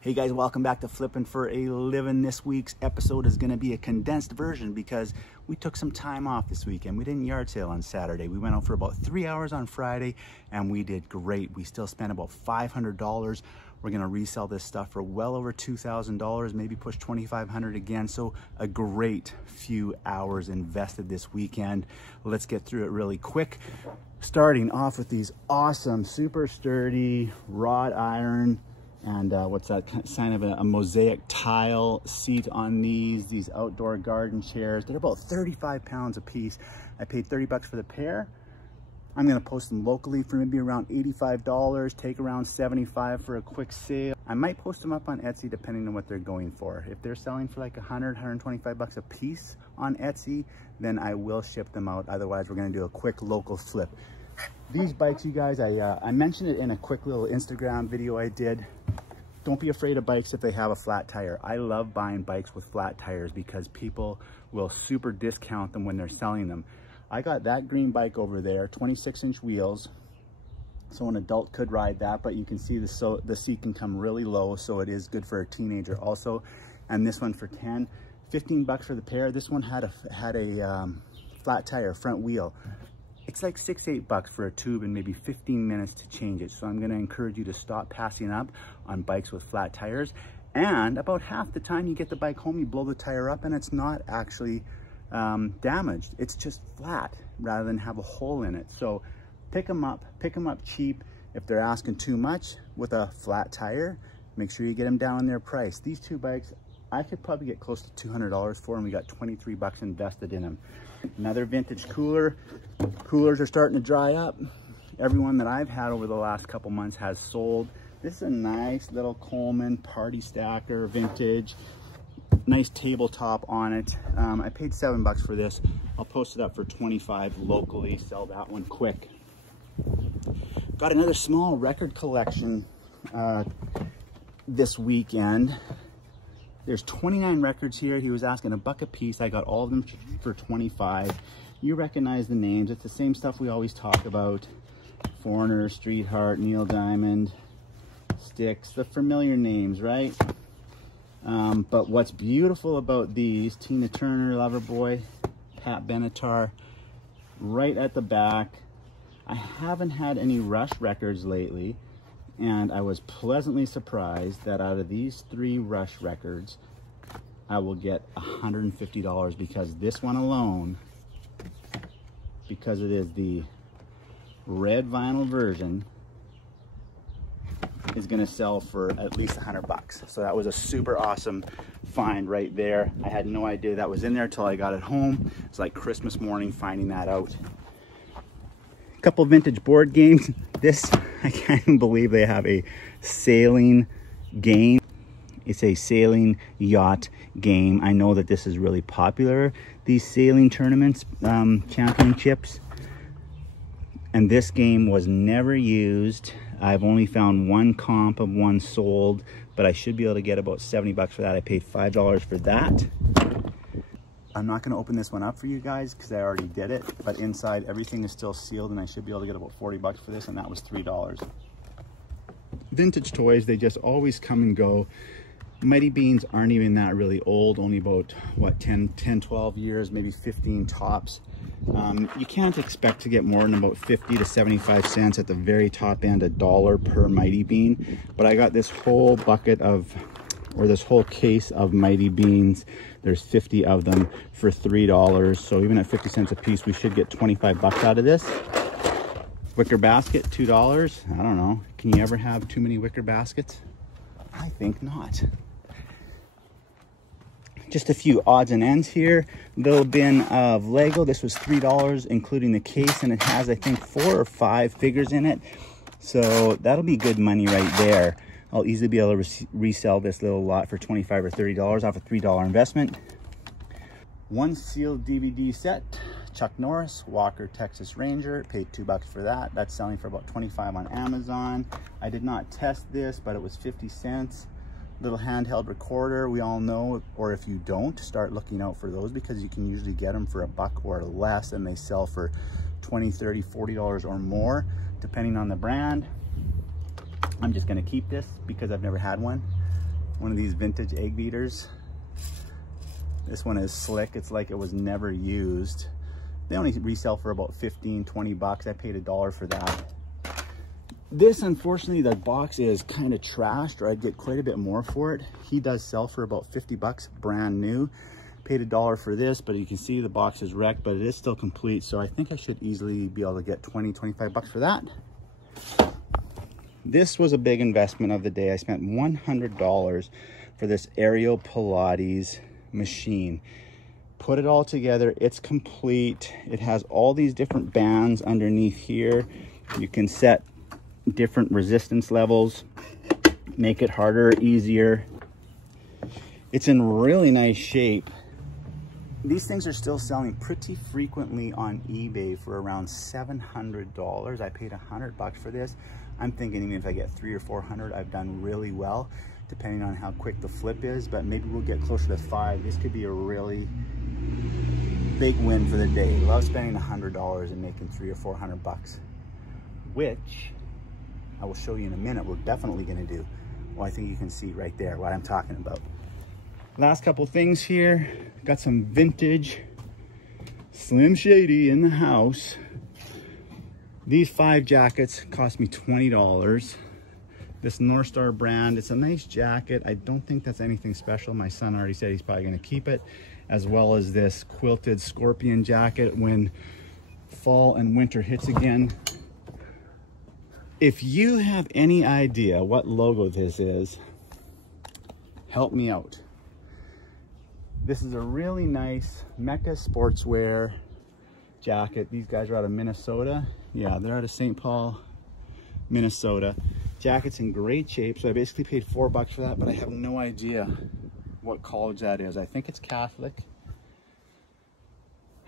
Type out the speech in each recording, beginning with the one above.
Hey guys, welcome back to Flipping for a Living. This week's episode is going to be a condensed version because we took some time off this weekend. We didn't yard sale on Saturday. We went out for about 3 hours on Friday and we did great. We still spent about $500. We're going to resell this stuff for well over $2,000, maybe push $2,500 again. So a great few hours invested this weekend. Let's get through it really quick. Starting off with these awesome, super sturdy wrought iron and what's that sign of a mosaic tile seat on these outdoor garden chairs. They're about 35 pounds a piece. I paid 30 bucks for the pair. I'm gonna post them locally for maybe around $85, take around 75 for a quick sale. I might post them up on Etsy depending on what they're going for. If they're selling for like 100, 125 bucks a piece on Etsy, then I will ship them out. Otherwise, we're gonna do a quick local flip. These bikes, you guys, I mentioned it in a quick little Instagram video I did. Don't be afraid of bikes if they have a flat tire. I love buying bikes with flat tires because people will super discount them when they're selling them. I got that green bike over there, 26-inch wheels. So an adult could ride that, but you can see the seat can come really low, so it is good for a teenager also. And this one for 10, 15 bucks for the pair. This one had a flat tire, front wheel. It's like 6-8 bucks for a tube and maybe 15 minutes to change it. So I'm gonna encourage you to stop passing up on bikes with flat tires. And about half the time you get the bike home, you blow the tire up and it's not actually damaged. It's just flat rather than have a hole in it. So pick them up cheap. If they're asking too much with a flat tire, make sure you get them down in their price. These two bikes, I could probably get close to $200 for them. We got 23 bucks invested in them. Another vintage cooler. Coolers are starting to dry up. Everyone that I've had over the last couple months has sold. This is a nice little Coleman party stacker, vintage. Nice tabletop on it. I paid 7 bucks for this. I'll post it up for 25 locally, sell that one quick. Got another small record collection this weekend. There's 29 records here. He was asking $1 a piece. I got all of them for 25. You recognize the names. It's the same stuff we always talk about. Foreigner, Streetheart, Neil Diamond, Styx, the familiar names, right? But what's beautiful about these, Tina Turner, Loverboy, Pat Benatar, right at the back. I haven't had any Rush records lately. And I was pleasantly surprised that out of these 3 Rush records, I will get $150 because this one alone, because it is the red vinyl version, is gonna sell for at least 100 bucks. So that was a super awesome find right there. I had no idea that was in there till I got it home. It's like Christmas morning finding that out. Couple vintage board games. This, I can't even believe they have a sailing game. It's a sailing yacht game. I know that this is really popular, these sailing tournaments, championships. And this game was never used. I've only found one comp of one sold, but I should be able to get about 70 bucks for that. I paid $5 for that. I'm not going to open this one up for you guys because I already did it, but inside everything is still sealed and I should be able to get about 40 bucks for this, and that was $3. Vintage toys, they just always come and go. Mighty Beans aren't even that really old, only about, what, 10, 12 years, maybe 15 tops. You can't expect to get more than about 50 to 75 cents at the very top end, $1 per Mighty Bean. But I got this whole bucket of, or this whole case of Mighty Beans. There's 50 of them for $3. So even at 50 cents a piece, we should get 25 bucks out of this. Wicker basket, $2. I don't know. Can you ever have too many wicker baskets? I think not. Just a few odds and ends here. Little bin of Lego. This was $3, including the case, and it has, I think, 4 or 5 figures in it. So that'll be good money right there. I'll easily be able to resell this little lot for $25 or $30 off a $3 investment. One sealed DVD set, Chuck Norris, Walker Texas Ranger, paid $2 for that. That's selling for about 25 on Amazon. I did not test this, but it was 50 cents. Little handheld recorder, we all know, or if you don't, start looking out for those because you can usually get them for $1 or less, and they sell for $20, $30, $40 or more, depending on the brand. I'm just gonna keep this because I've never had one. One of these vintage egg beaters. This one is slick. It's like it was never used. They only resell for about 15, 20 bucks. I paid $1 for that. This, unfortunately, the box is kind of trashed, or I'd get quite a bit more for it. He does sell for about 50 bucks, brand new. Paid $1 for this, but you can see the box is wrecked, but it is still complete. So I think I should easily be able to get 20, 25 bucks for that. This was a big investment of the day. I spent $100 for this Aerial Pilates machine. Put it all together, it's complete. It has all these different bands underneath here. You can set different resistance levels, make it harder, easier. It's in really nice shape. These things are still selling pretty frequently on eBay for around $700. I paid $100 for this. I'm thinking even if I get 300 or 400, I've done really well, depending on how quick the flip is, but maybe we'll get closer to 5. This could be a really big win for the day. Love spending $100 and making 300 or 400 bucks, which I will show you in a minute. We're definitely gonna do. Well, I think you can see right there what I'm talking about. Last couple things here. Got some vintage Slim Shady in the house. These 5 jackets cost me $20. This North Star brand, it's a nice jacket. I don't think that's anything special. My son already said he's probably gonna keep it, as well as this quilted scorpion jacket when fall and winter hits again. If you have any idea what logo this is, help me out. This is a really nice Mecca Sportswear jacket. These guys are out of Minnesota. Yeah, they're out of St. Paul, Minnesota. Jacket's in great shape, so I basically paid $4 for that, but I have no idea what college that is. I think it's Catholic,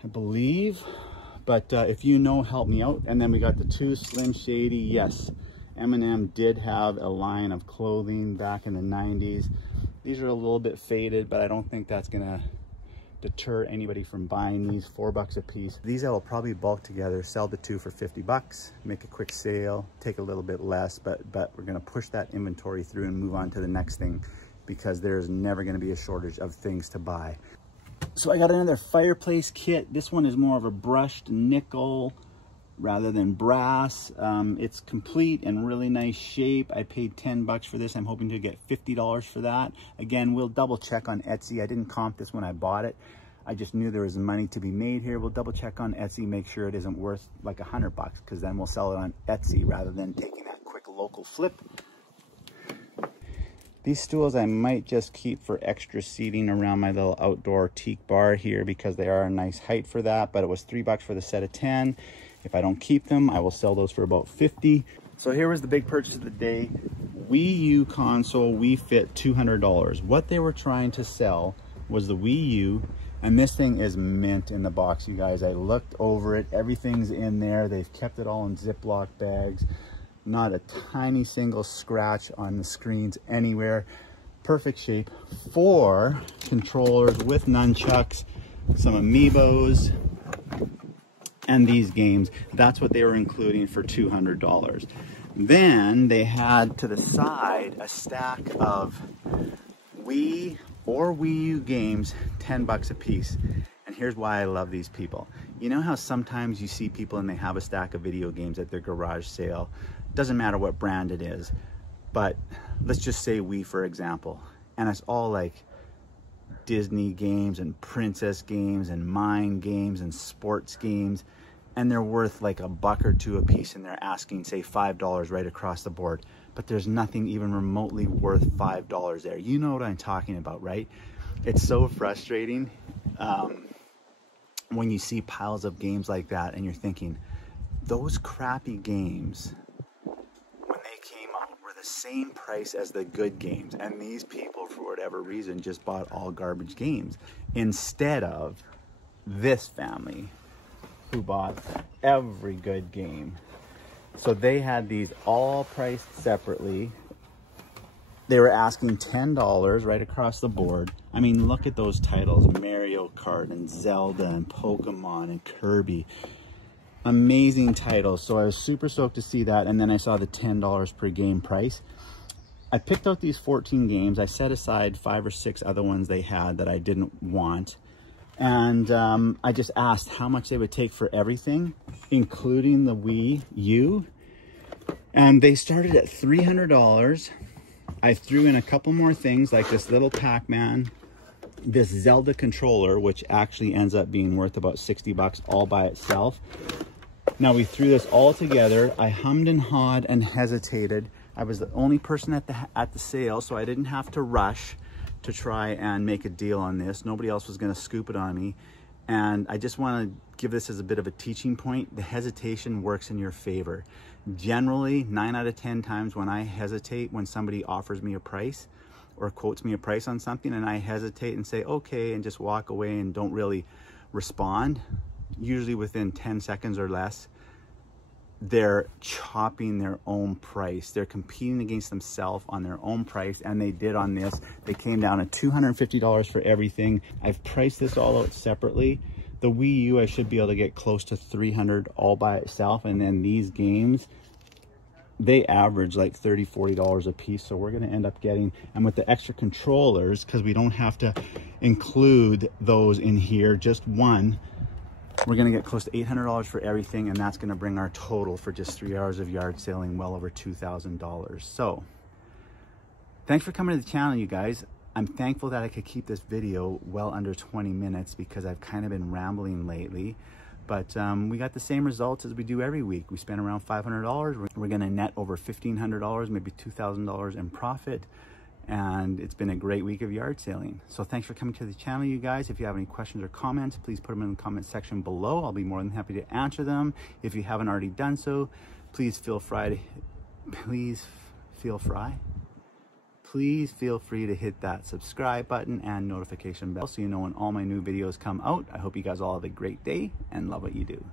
I believe, but if you know, help me out. And then we got the 2 Slim Shady. Yes, M&M did have a line of clothing back in the 90s. These are a little bit faded, but I don't think that's gonna deter anybody from buying these. $4 a piece. These I will probably bulk together, sell the 2 for 50 bucks, make a quick sale, take a little bit less, but we're gonna push that inventory through and move on to the next thing, because there's never gonna be a shortage of things to buy. So I got another fireplace kit. This one is more of a brushed nickel rather than brass. It's complete and really nice shape. I paid $10 for this. I'm hoping to get $50 for that. Again, we'll double check on Etsy. I didn't comp this when I bought it. I just knew there was money to be made here. We'll double check on Etsy, make sure it isn't worth like $100, because then we'll sell it on Etsy rather than taking that quick local flip. These stools I might just keep for extra seating around my little outdoor teak bar here, because they are a nice height for that, but it was $3 for the set of 10. If I don't keep them, I will sell those for about 50. So here was the big purchase of the day. Wii U console, Wii Fit, $200. What they were trying to sell was the Wii U, and this thing is mint in the box, you guys. I looked over it, everything's in there. They've kept it all in Ziploc bags. Not a tiny single scratch on the screens anywhere. Perfect shape. 4 controllers with nunchucks, some amiibos, and these games. That's what they were including for $200. Then they had to the side a stack of Wii or Wii U games, $10 a piece. And here's why I love these people. You know how sometimes you see people and they have a stack of video games at their garage sale? Doesn't matter what brand it is, but let's just say Wii, for example. And it's all like Disney games and princess games and mine games and sports games. And they're worth like $1 or $2 a piece, and they're asking, say, $5 right across the board. But there's nothing even remotely worth $5 there. You know what I'm talking about, right? It's so frustrating when you see piles of games like that and you're thinking, those crappy games, when they came out, were the same price as the good games. And these people, for whatever reason, just bought all garbage games instead of this family, who bought every good game. So they had these all priced separately. They were asking $10 right across the board. I mean, look at those titles: Mario Kart and Zelda and Pokemon and Kirby. Amazing titles. So I was super stoked to see that. And then I saw the $10 per game price. I picked out these 14 games. I set aside 5 or 6 other ones they had that I didn't want. And I just asked how much they would take for everything, including the Wii U. And they started at $300. I threw in a couple more things like this little Pac-Man, this Zelda controller, which actually ends up being worth about 60 bucks all by itself. Now we threw this all together. I hummed and hawed and hesitated. I was the only person at the sale, so I didn't have to rush to try and make a deal on this. Nobody else was gonna scoop it on me. And I just wanna give this as a bit of a teaching point. The hesitation works in your favor. Generally, 9 out of 10 times when I hesitate, when somebody offers me a price or quotes me a price on something and I hesitate and say, okay, and just walk away and don't really respond, usually within 10 seconds or less, they're chopping their own price. They're competing against themselves on their own price, and they did on this. They came down at $250 for everything. I've priced this all out separately. The Wii U, I should be able to get close to $300 all by itself, and then these games, they average like $30, $40 a piece. So we're gonna end up getting, and with the extra controllers, because we don't have to include those in here, just one, we're gonna get close to $800 for everything, and that's gonna bring our total for just 3 hours of yard sailing well over $2,000. So thanks for coming to the channel, you guys. I'm thankful that I could keep this video well under 20 minutes because I've kind of been rambling lately. But we got the same results as we do every week. We spent around $500. We're gonna net over $1,500, maybe $2,000 in profit. And it's been a great week of yard sailing. So thanks for coming to the channel, you guys. If you have any questions or comments, please put them in the comment section below. I'll be more than happy to answer them. If you haven't already done so, please feel free to hit that subscribe button and notification bell so you know when all my new videos come out. I hope you guys all have a great day and love what you do.